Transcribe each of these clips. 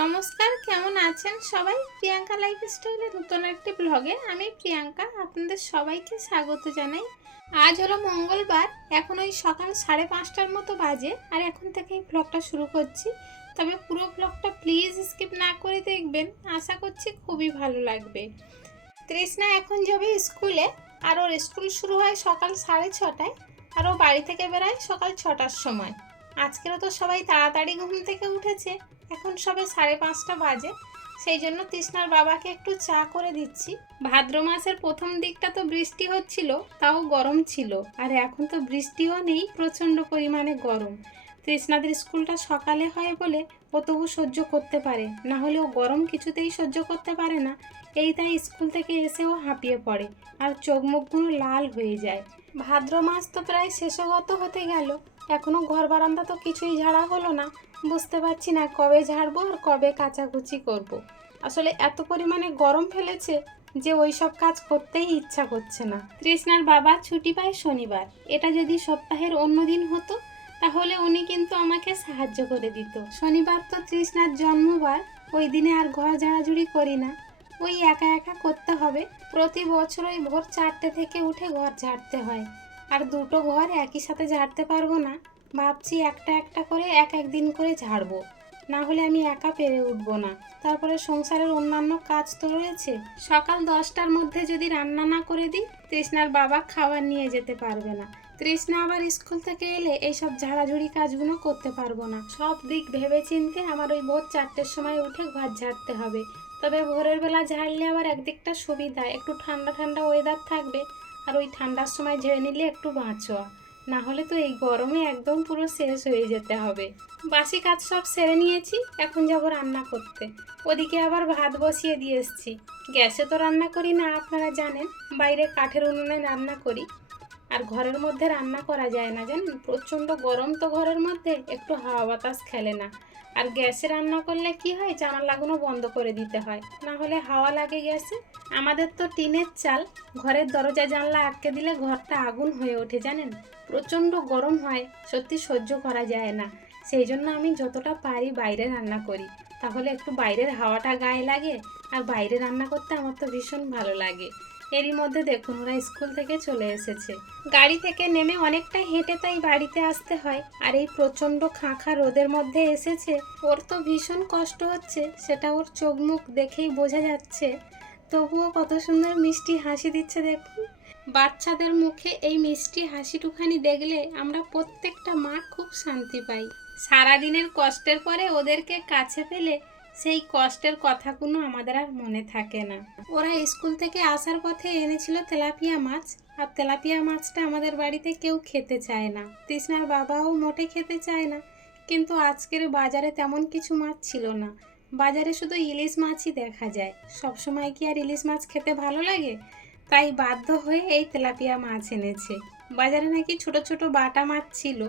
নমস্কার, কেমন আছেন সবাই? প্রিয়াঙ্কা লাইফ স্টাইলের নতুন একটি ব্লগে আমি প্রিয়াঙ্কা আপনাদের সবাইকে স্বাগত জানাই। আজ হলো মঙ্গলবার, এখন ওই সকাল সাড়ে পাঁচটার মতো বাজে আর এখন থেকেই ব্লগটা শুরু করছি। তবে পুরো ব্লগটা প্লিজ স্কিপ না করে দেখবেন, আশা করছি খুবই ভালো লাগবে। তৃষ্ণা এখন যাবে স্কুলে, আর ওর স্কুল শুরু হয় সকাল সাড়ে ছটায়, আর ও বাড়ি থেকে বেরোয় সকাল ছটার সময়। আজকেরও তো সবাই তাড়াতাড়ি ঘুম থেকে উঠেছে এখন সবে সাড়ে পাঁচটা বাজে, সেই জন্য তৃষ্ণার বাবাকে একটু চা করে দিচ্ছি। ভাদ্র মাসের প্রথম দিকটা তো বৃষ্টি হচ্ছিল, তাও গরম ছিল, আর এখন তো বৃষ্টিও নেই, প্রচণ্ড পরিমাণে গরম। তৃষ্ণাদের স্কুলটা সকালে হয় বলে ও তবু সহ্য করতে পারে। না হলে ও গরম কিছুতেই সহ্য করতে পারে না। এই তাই স্কুল থেকে এসেও হাঁপিয়ে পড়ে আর চোখ মুখগুলো লাল হয়ে যায়। ভাদ্র মাস তো প্রায় শেষগত হতে গেল। এখনও ঘর বারান্দা তো কিছুই ঝাড়া হলো না। বুঝতে পারছি না কবে ঝাড়বো আর কবে কাচাকুচি করব। আসলে এত পরিমাণে গরম ফেলেছে যে ওই সব কাজ করতেই ইচ্ছা করছে না। তৃষ্ণার বাবা ছুটি পায় শনিবার। এটা যদি সপ্তাহের অন্য দিন হতো তাহলে উনি কিন্তু আমাকে সাহায্য করে দিত। শনিবার তো তৃষ্ণার জন্মবার, ওই দিনে আর ঘর ঝাড়াঝুড়ি করি না। ওই একা একা করতে হবে, প্রতি বছর ওই ভোর চারটে থেকে উঠে ঘর ঝাড়তে হয়। আর দুটো ঘর একই সাথে ঝাড়তে পারব না, ভাবছি একটা একটা করে এক এক দিন করে ঝাড়বো। না হলে আমি একা পেরে উঠবো না। তারপরে সংসারের অন্যান্য কাজ তো রয়েছে। সকাল দশটার মধ্যে যদি রান্না না করে দিই, তৃষ্ণার বাবা খাবার নিয়ে যেতে পারবে না। তৃষ্ণা আবার স্কুল থেকে এলে এইসব ঝাড়াঝুড়ি কাজগুলো করতে পারব না। সব দিক ভেবে চিনতে আমার ওই ভোর চারটের সময় উঠে ঘর ঝাড়তে হবে। তবে ভোরের বেলা ঝাড়লে আবার একদিকটা সুবিধা, একটু ঠান্ডা ঠান্ডা ওয়েদার থাকবে আর ওই ঠান্ডার সময় ঝেড়ে নিলে একটু বাঁচোয়া না হলে তো এই গরমে একদম পুরো শেষ হয়ে যেতে হবে। বাসি কাজ সব সেরে নিয়েছি, এখন যাব রান্না করতে। ওদিকে আবার ভাত বসিয়ে দিয়ে এসছি। গ্যাসে তো রান্না করি না, আপনারা জানেন। বাইরে কাঠের উনুনে রান্না করি। আর ঘরের মধ্যে রান্না করা যায় না, জানেন? প্রচণ্ড গরম তো ঘরের মধ্যে, একটু হাওয়া বাতাস খেলে না। আর গ্যাসে রান্না করলে কি হয়? জানালাগুলো বন্ধ করে দিতে হয়। না হলে হাওয়া লাগে গ্যাসে। আমাদের তো টিনের চাল, ঘরের দরজা জানলা আটকে দিলে ঘরটা আগুন হয়ে ওঠে, জানেন? প্রচণ্ড গরম হয়, সত্যি সহ্য করা যায় না। সেই জন্য আমি যতটা পারি বাইরে রান্না করি। তাহলে একটু বাইরের হাওয়াটা গায়ে লাগে, আর বাইরে রান্না করতে আমার তো ভীষণ ভালো লাগে। এরই মধ্যে দেখুন ওরা স্কুল থেকে চলে এসেছে। গাড়ি থেকে নেমে অনেকটা হেঁটে তাই বাড়িতে আসতে হয়। আর এই প্রচণ্ড খাঁখা রোদের মধ্যে এসেছে, ওর তো ভীষণ কষ্ট হচ্ছে, সেটা ওর চোখ মুখ দেখেই বোঝা যাচ্ছে। তবুও কত সুন্দর মিষ্টি হাসি দিচ্ছে দেখুন। বাচ্চাদের মুখে এই মিষ্টি হাসিটুখানি দেখলে আমরা প্রত্যেকটা মা খুব শান্তি পাই। সারাদিনের কষ্টের পরে ওদেরকে কাছে পেলে সেই কষ্টের কথাগুলো আমাদের আর মনে থাকে না। ওরা স্কুল থেকে আসার পথে এনেছিল তেলাপিয়া মাছ, আর তেলাপিয়া মাছটা আমাদের বাড়িতে কেউ খেতে চায় না। তৃষ্ণার বাবাও মোটে খেতে চায় না। কিন্তু আজকের বাজারে তেমন কিছু মাছ ছিল না। বাজারে শুধু ইলিশ মাছই দেখা যায়। সব সময় কি আর ইলিশ মাছ খেতে ভালো লাগে? তাই বাধ্য হয়ে এই তেলাপিয়া মাছ এনেছে। বাজারে নাকি ছোট ছোট বাটা মাছ ছিল।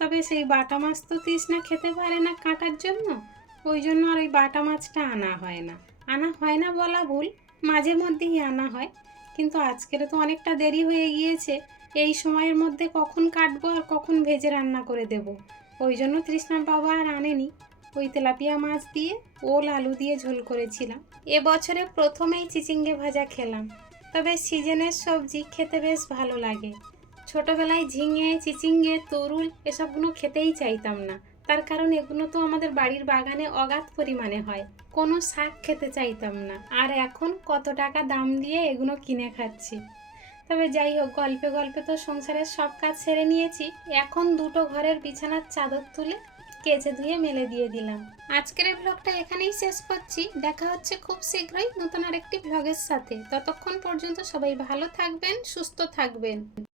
তবে সেই বাটা মাছ তো তৃষ্ণা খেতে পারে না কাটার জন্য। ওই জন্য আর ওই বাটা মাছটা আনা হয় না। আনা হয় না বলা ভুল, মাঝে মধ্যেই আনা হয়। কিন্তু আজকের তো অনেকটা দেরি হয়ে গিয়েছে, এই সময়ের মধ্যে কখন কাটবো আর কখন ভেজে রান্না করে দেব? ওই জন্য তৃষ্ণার বাবা আর আনেনি। ওই তেলাপিয়া মাছ দিয়ে ওল আলু দিয়ে ঝোল করেছিলাম। এবছরে প্রথমেই চিচিঙ্গে ভাজা খেলাম। তবে সিজনের সবজি খেতে বেশ ভালো লাগে। ছোটবেলায় ঝিঙে, চিচিঙ্গে, তরুল এসবগুলো খেতেই চাইতাম না। তার কারণ এগুলো তো আমাদের বাড়ির বাগানে অগাধ পরিমাণে হয়। কোনো শাক খেতে চাইতাম না। আর এখন কত টাকা দাম দিয়ে এগুলো কিনে খাচ্ছি। তবে যাই হোক, গল্পে গল্পে তো সংসারের সব কাজ সেরে নিয়েছি। এখন দুটো ঘরের বিছানার চাদর তুলে কেচে ধুয়ে মেলে দিয়ে দিলাম। আজকের এই ব্লগটা এখানেই শেষ করছি। দেখা হচ্ছে খুব শীঘ্রই নতুন আরেকটি ব্লগের সাথে। ততক্ষণ পর্যন্ত সবাই ভালো থাকবেন, সুস্থ থাকবেন।